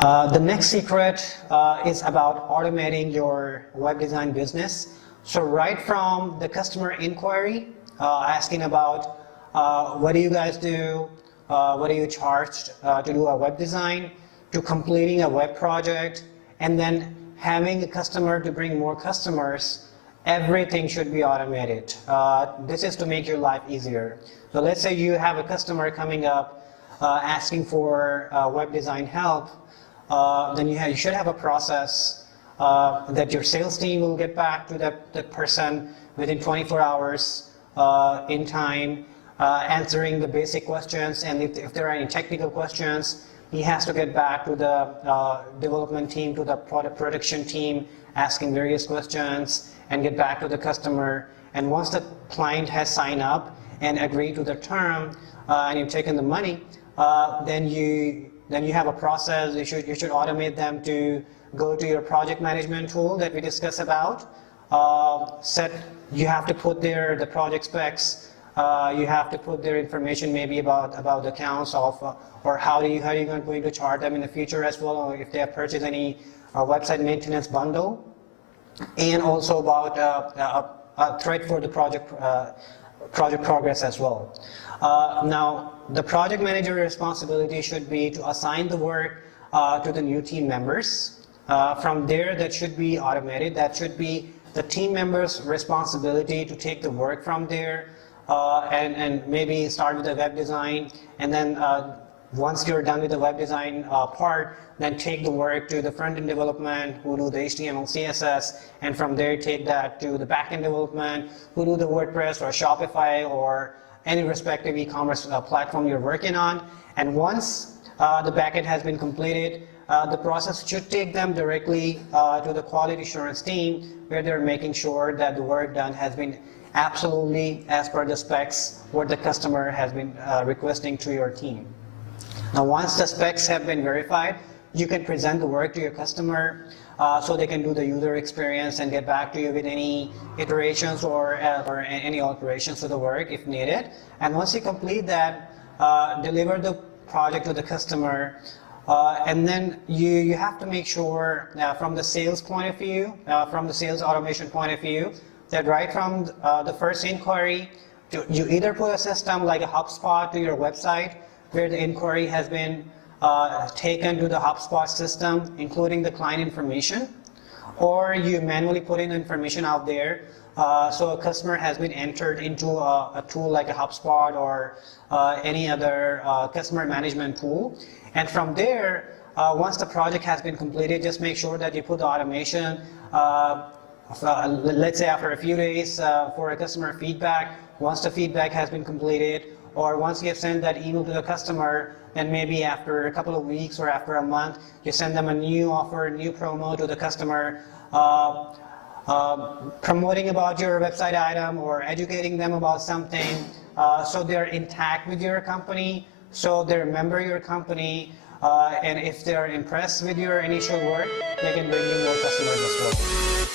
The next secret is about automating your web design business. So right from the customer inquiry, asking about what do you guys do, what do you charge to do a web design, to completing a web project, and then having a customer to bring more customers, everything should be automated. This is to make your life easier. So let's say you have a customer coming up asking for web design help, then you should have a process that your sales team will get back to that person within 24 hours in time, answering the basic questions, and if there are any technical questions, he has to get back to the development team, to the production team, asking various questions, and get back to the customer. And once the client has signed up and agreed to the term, and you've taken the money, then you have a process. You should automate them to go to your project management tool that we discussed about. You have to put there the project specs. You have to put their information maybe about the accounts of, or how are you going to charge them in the future as well, or if they have purchased any website maintenance bundle, and also about a thread for the project progress as well. Now, the project manager responsibility should be to assign the work to the new team members. From there, that should be automated. That should be the team members' responsibility to take the work from there and maybe start with the web design, and then once you're done with the web design part, then take the work to the front-end development, who do the HTML, CSS, and from there take that to the back-end development, who do the WordPress or Shopify or any respective e-commerce platform you're working on. And once the backend has been completed, the process should take them directly to the quality assurance team, where they're making sure that the work done has been absolutely as per the specs what the customer has been requesting to your team. Now, once the specs have been verified, you can present the work to your customer so they can do the user experience and get back to you with any iterations or any alterations to the work if needed. And once you complete that, deliver the project to the customer, and then you have to make sure from the sales point of view, from the sales automation point of view, that right from the first inquiry, you either put a system like a HubSpot to your website, where the inquiry has been taken to the HubSpot system, including the client information, or you manually put in information out there, so a customer has been entered into a tool like a HubSpot or any other customer management tool. And from there, once the project has been completed, just make sure that you put the automation, let's say after a few days for a customer feedback. Once the feedback has been completed, or once you have sent that email to the customer, then maybe after a couple of weeks or after a month, you send them a new offer, a new promo to the customer, promoting about your website item or educating them about something, so they're intact with your company, so they remember your company, and if they're impressed with your initial work, they can bring you more customers as well.